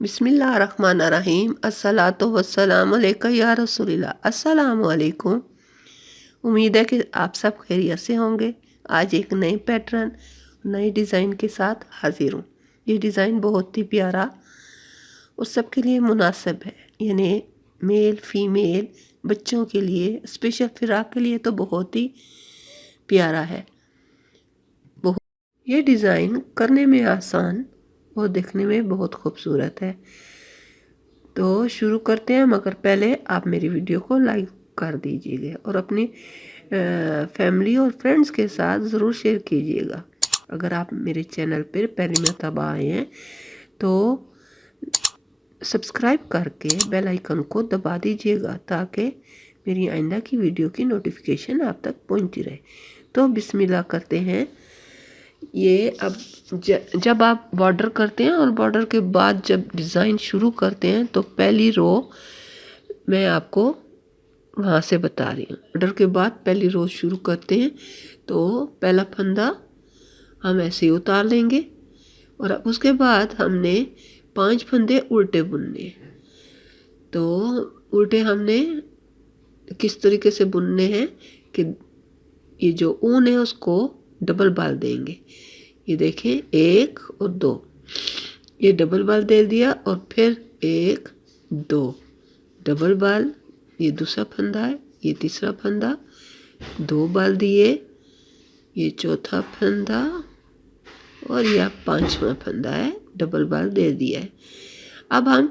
बिस्मिल्लाहिर्रहमानिर्रहीम। अस्सलातु वस्सलामु अलैका या रसूलिल्लाह। अस्सलामु अलैकुम। उम्मीद है कि आप सब खैरियत से होंगे। आज एक नए पैटर्न नए डिज़ाइन के साथ हाजिर हूँ। ये डिज़ाइन बहुत ही प्यारा और सबके लिए मुनासिब है, यानी मेल फीमेल बच्चों के लिए, स्पेशल फ़िराक के लिए तो बहुत ही प्यारा है। ये डिज़ाइन करने में आसान और दिखने में बहुत खूबसूरत है। तो शुरू करते हैं, मगर पहले आप मेरी वीडियो को लाइक कर दीजिएगा और अपनी फैमिली और फ्रेंड्स के साथ ज़रूर शेयर कीजिएगा। अगर आप मेरे चैनल पर पहली मर्तबा आए हैं तो सब्सक्राइब करके बेल आइकन को दबा दीजिएगा ताकि मेरी आइंदा की वीडियो की नोटिफिकेशन आप तक पहुंचती रहे। तो बिस्मिल्लाह करते हैं। ये अब जब आप बॉर्डर करते हैं और बॉर्डर के बाद जब डिज़ाइन शुरू करते हैं तो पहली रो मैं आपको वहाँ से बता रही हूँ। बॉर्डर के बाद पहली रो शुरू करते हैं तो पहला फंदा हम ऐसे ही उतार लेंगे और अब उसके बाद हमने 5 फंदे उल्टे बुनने। तो उल्टे हमने किस तरीके से बुनने हैं कि ये जो ऊन है उसको डबल बाल देंगे। ये देखें, 1 और 2, ये डबल बाल दे दिया और फिर 1 2 डबल बाल। ये दूसरा फंदा है, ये तीसरा फंदा, 2 बाल दिए, ये चौथा फंदा और यह 5वां फंदा है, डबल बाल दे दिया है। अब हम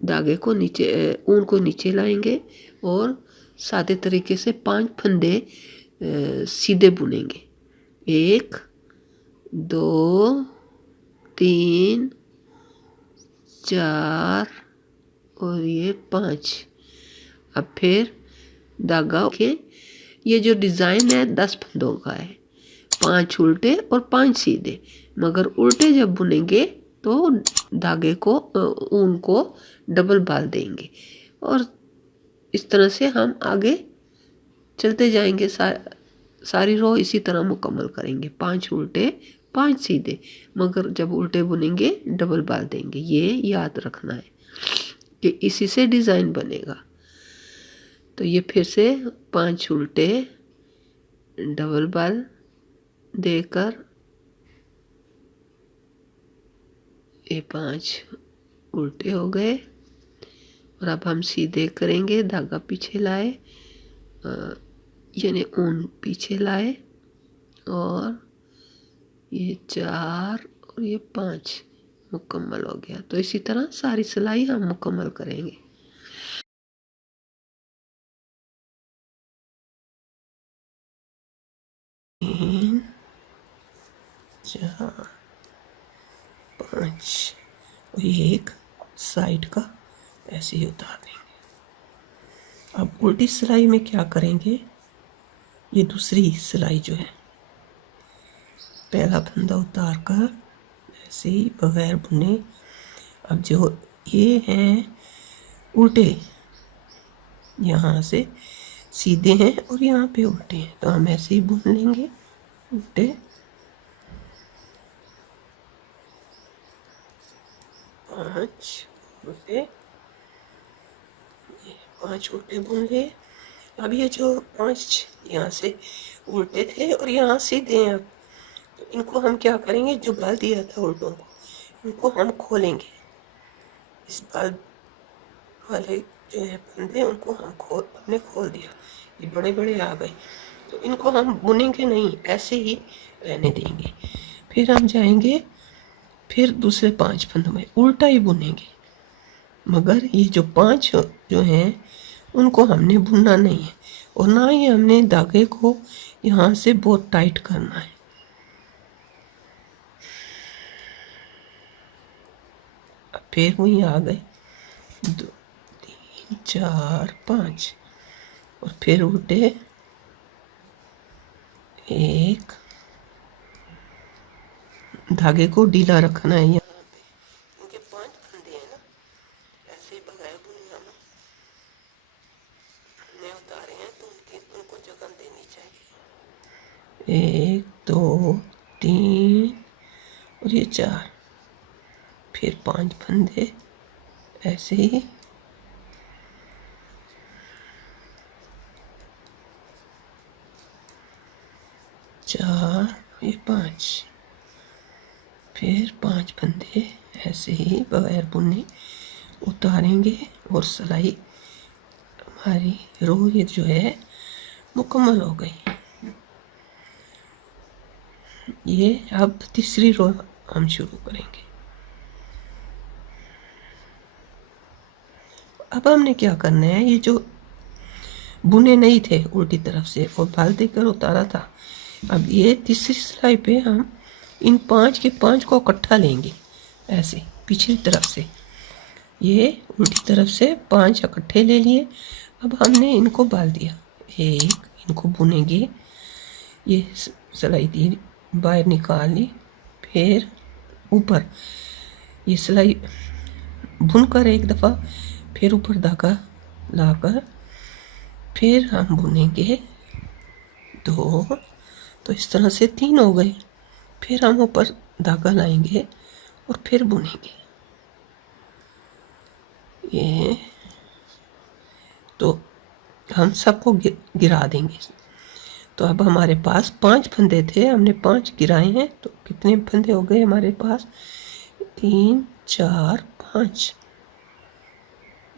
धागे को नीचे, ऊन को नीचे लाएंगे और सादे तरीके से 5 फंदे सीधे बुनेंगे। 1 2 3 4 और ये 5। अब फिर धागा के, ये जो डिज़ाइन है 10 फंदों का है, 5 उल्टे और 5 सीधे। मगर उल्टे जब बुनेंगे तो धागे को, ऊन को डबल बाल देंगे और इस तरह से हम आगे चलते जाएंगे। सारी रो इसी तरह मुकम्मल करेंगे, 5 उल्टे 5 सीधे, मगर जब उल्टे बुनेंगे डबल बाल देंगे। ये याद रखना है कि इसी से डिज़ाइन बनेगा। तो ये फिर से 5 उल्टे डबल बाल देकर ये 5 उल्टे हो गए और अब हम सीधे करेंगे। धागा पीछे लाए, यानी ऊन पीछे लाए और ये 4 और ये 5 मुकम्मल हो गया। तो इसी तरह सारी सिलाई हम मुकम्मल करेंगे। 3 4 5 और ये एक साइड का ऐसे ही उतार देंगे। अब उल्टी सिलाई में क्या करेंगे, ये दूसरी सिलाई जो है, पहला फंदा उतार कर ऐसे ही बगैर बुने, अब जो ये हैं उल्टे, यहाँ से सीधे हैं और यहाँ पे उल्टे हैं, तो हम ऐसे ही बुन लेंगे उल्टे। 5 उल्टे, 5 उल्टे बुन लिए। अब ये जो 5 यहाँ से उल्टे थे और यहाँ सीधे हैं, अब तो इनको हम क्या करेंगे, जो बाल दिया था उल्टों को, इनको हम खोलेंगे। इस बाल वाले जो है फंदे, उनको हम हमने खोल दिया, ये बड़े बड़े आ गए, तो इनको हम बुनेंगे नहीं, ऐसे ही रहने देंगे। फिर हम जाएंगे, फिर दूसरे 5 फंदों में उल्टा ही बुनेंगे, मगर ये जो 5 जो हैं उनको हमने बुनना नहीं है और ना ही हमने धागे को यहाँ से बहुत टाइट करना है। अब फिर वहीं आ गए 2 3 4 5 और फिर उल्टे 1, धागे को ढीला रखना है यहाँ पे, क्योंकि 5 फंदे हैं ना, ऐसे ही बगैर बुनिया में उतारे हैं तो उनको जगह देनी चाहिए। 1 2 3 और ये 4, फिर 5 फंदे ऐसे ही 4, ये 5, फिर 5 फंदे ऐसे ही बगैर बुने उतारेंगे और सिलाई हमारी रो ये जो है मुकम्मल हो गई। ये अब तीसरी रो हम शुरू करेंगे। अब हमने क्या करना है, ये जो बुने नहीं थे उल्टी तरफ से और बाल देकर उतारा था, अब ये तीसरी सिलाई पे हम इन 5 के 5 को इकट्ठा लेंगे ऐसे पिछली तरफ से। ये उल्टी तरफ से 5 इकट्ठे ले लिए। अब हमने इनको बाल दिया, एक इनको बुनेंगे, ये सिलाई दी बाहर निकाल ली, फिर ऊपर ये सिलाई बुनकर एक दफ़ा, फिर ऊपर धागा लाकर फिर हम बुनेंगे 2, तो इस तरह से 3 हो गए। फिर हम ऊपर धागा लाएंगे और फिर बुनेंगे ये, तो हम सबको गिरा देंगे। तो अब हमारे पास 5 फंदे थे, हमने 5 गिराए हैं, तो कितने फंदे हो गए हमारे पास, 3, 4, 5।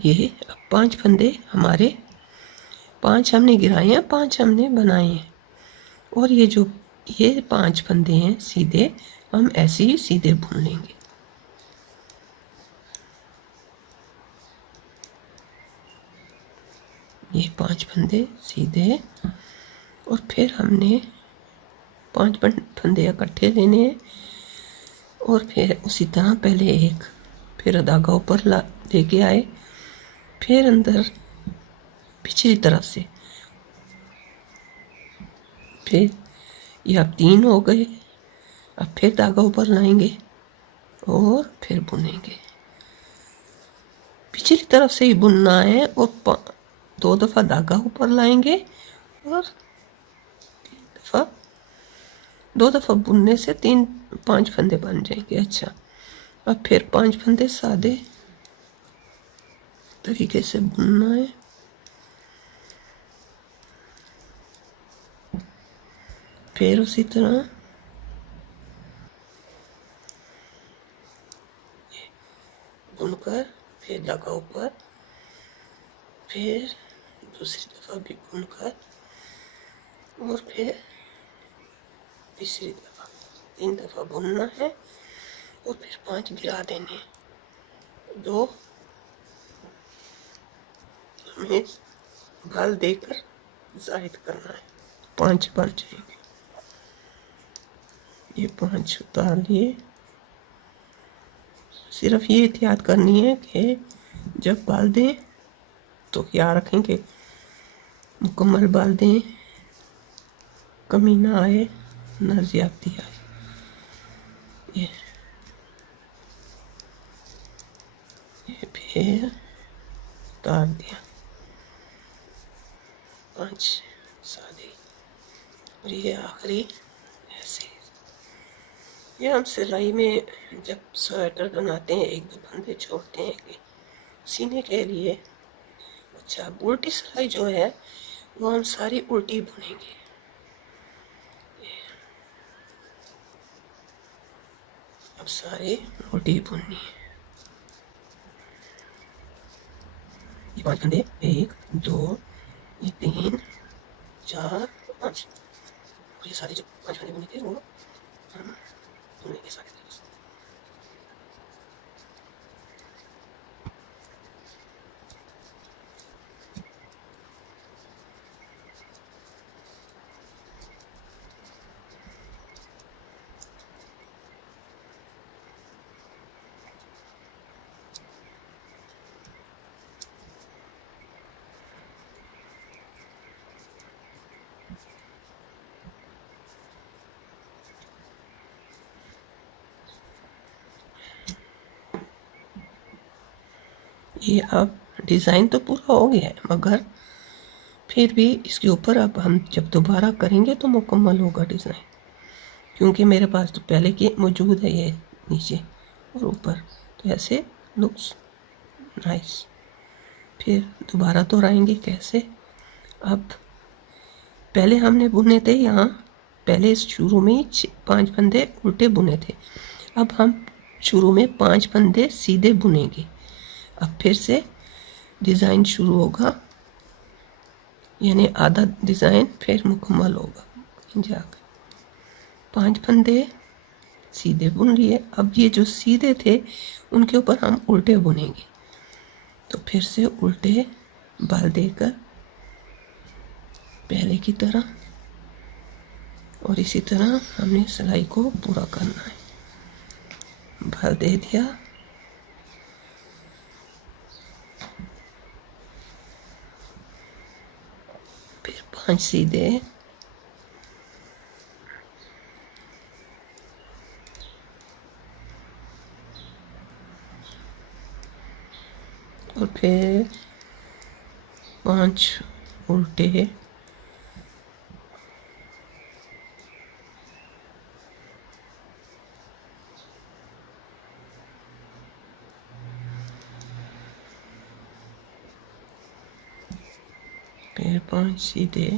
ये अब 5 फंदे हमारे, 5 हमने गिराए हैं, 5 हमने बनाए हैं। और ये जो ये 5 फंदे हैं सीधे, हम ऐसे ही सीधे बुन लेंगे। ये 5 फंदे सीधे, और फिर हमने 5 फंदे इकट्ठे लेने हैं और फिर उसी तरह पहले एक, फिर धागा ऊपर ला लेके आए, फिर अंदर पिछली तरफ से, फिर ये अब 3 हो गए। अब फिर धागा ऊपर लाएंगे और फिर बुनेंगे। पिछली तरफ से ही बुनना है और 2 दफ़ा धागा ऊपर लाएंगे और 2 दफ़ा बुनने से 5 फंदे बन जाएंगे। अच्छा, अब फिर 5 फंदे सादे तरीके से बुनना है। फिर उसी तरह बुनकर फिर धागा ऊपर, फिर दूसरी दफ़ा भी बुनकर और फिर तीसरी दफ़ा, 3 दफ़ा बुनना है और फिर 5 गिरा देने। 2 हमें बाल देकर जाहिद करना है, 5 बन जाएंगे। ये 5 उतार लिए। सिर्फ ये एहतियात करनी है कि जब बाल दें तो क्या रखेंगे, मुकम्मल बाल दें, कमी ना आए ना ज़्यादती आए। ये फिर उतार दिया, 5 सादे, और ये आखिरी ऐसे। ये हम सिलाई में जब स्वेटर बनाते हैं 1-2 फंदे छोड़ते हैं कि सीने के लिए। अच्छा, उल्टी सिलाई जो है वो हम सारी उल्टी बुनेंगे। अब सारी उल्टी बुननी है। ये 5 फंदे, 1, 2, ये 3, 4, 5, और ये सारे जो 5 फंदे बुने थे वो हम बुनेंगे सारे। ये अब डिज़ाइन तो पूरा हो गया है, मगर फिर भी इसके ऊपर अब हम जब दोबारा करेंगे तो मुकम्मल होगा डिज़ाइन, क्योंकि मेरे पास तो पहले की मौजूद है ये नीचे और ऊपर, तो ऐसे लुक्स नाइस। फिर दोबारा दोहराएंगे कैसे। अब पहले हमने बुने थे यहाँ, पहले शुरू में ही 5 फंदे उल्टे बुने थे। अब हम शुरू में 5 फंदे सीधे बुनेंगे। अब फिर से डिज़ाइन शुरू होगा, यानी आधा डिज़ाइन फिर मुकम्मल होगा। जाकर 5 फंदे सीधे बुन लिए। अब ये जो सीधे थे उनके ऊपर हम उल्टे बुनेंगे। तो फिर से उल्टे बाल देकर पहले की तरह, और इसी तरह हमने सिलाई को पूरा करना है। बाल दे दिया, फिर 5 सीधे, और फिर 5 उल्टे, फिर 5 सीधे,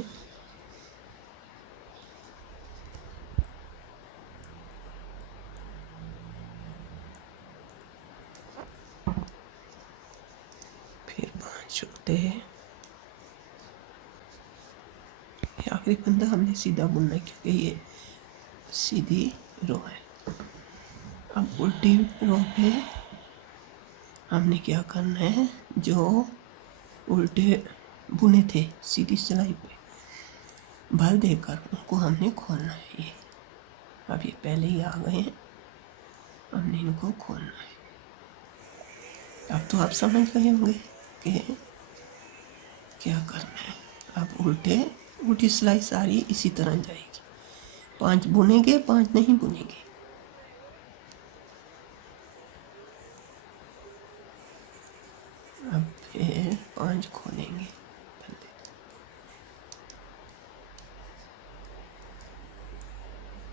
फिर 5 उल्टे। आखिरी फंदा हमने सीधा बुनना है क्योंकि ये सीधी रो है। अब उल्टी रो पे हमने क्या करना है, जो उल्टे बुने थे सीधी सिलाई पे भर देकर उनको हमने खोलना है। ये अब ये पहले ही आ गए हैं, हमने इनको खोलना है। अब तो आप समझ गए होंगे कि क्या करना है। अब उल्टी सिलाई सारी इसी तरह जाएगी। 5 बुनेंगे, 5 नहीं बुनेंगे। अब फिर 5 खोलेंगे,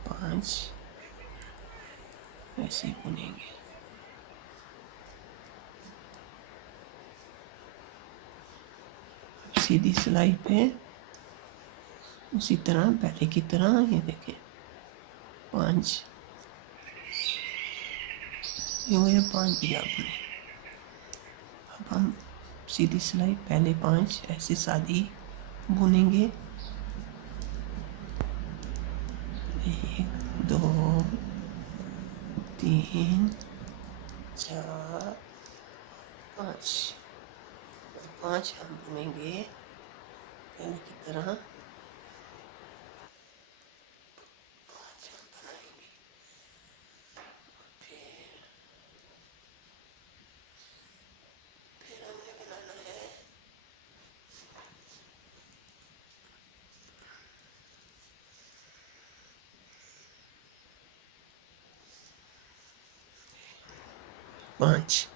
5 ऐसे ही बुनेंगे। अब सीधी सिलाई पे उसी तरह पहले की तरह ये देखें 5 ये हुए 5 बिना बुने। अब हम सीधी सिलाई पहले 5 ऐसे सादी बुनेंगे। 1 2 3 4 5 5 हम बुनेंगे पहले की तरह। 5 हम बनाएंगे। फिर हमने बनाना है 5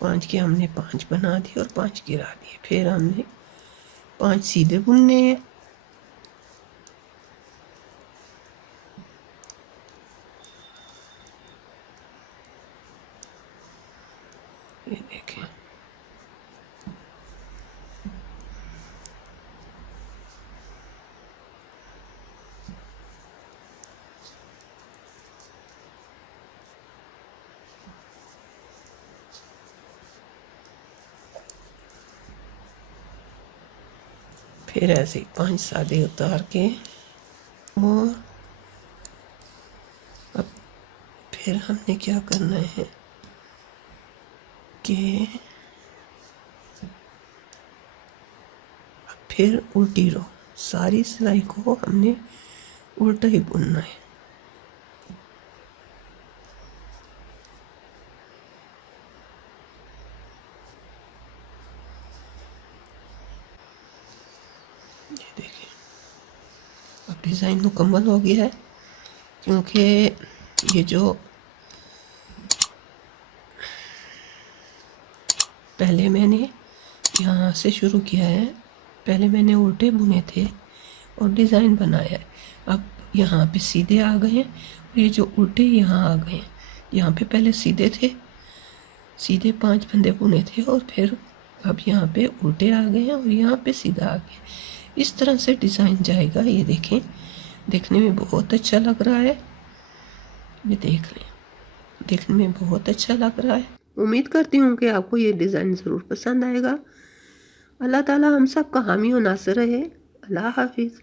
5 के हमने 5 बना दिए और 5 गिरा दिए। फिर हमने 5 सीधे बुनने हैं। ये देखें फिर ऐसे 5 सादे उतार के, और अब फिर हमने क्या करना है कि फिर उल्टी रो, सारी सिलाई को हमने उल्टा ही बुनना है। ये देखिए अब डिज़ाइन मुकम्मल हो गया है, क्योंकि ये जो पहले मैंने यहाँ से शुरू किया है, पहले मैंने उल्टे बुने थे और डिज़ाइन बनाया है। अब यहाँ पे सीधे आ गए हैं और ये जो उल्टे यहाँ आ गए हैं। यहाँ पे पहले सीधे थे सीधे 5 फंदे बुने थे और फिर अब यहाँ पे उल्टे आ गए हैं और यहाँ पे सीधा आ गया। इस तरह से डिज़ाइन जाएगा। ये देखें, देखने में बहुत अच्छा लग रहा है। ये देख लें, देखने में बहुत अच्छा लग रहा है। उम्मीद करती हूँ कि आपको ये डिज़ाइन ज़रूर पसंद आएगा। अल्लाह ताला हम सब का हामी और नासिर रहे। अल्लाह हाफिज़।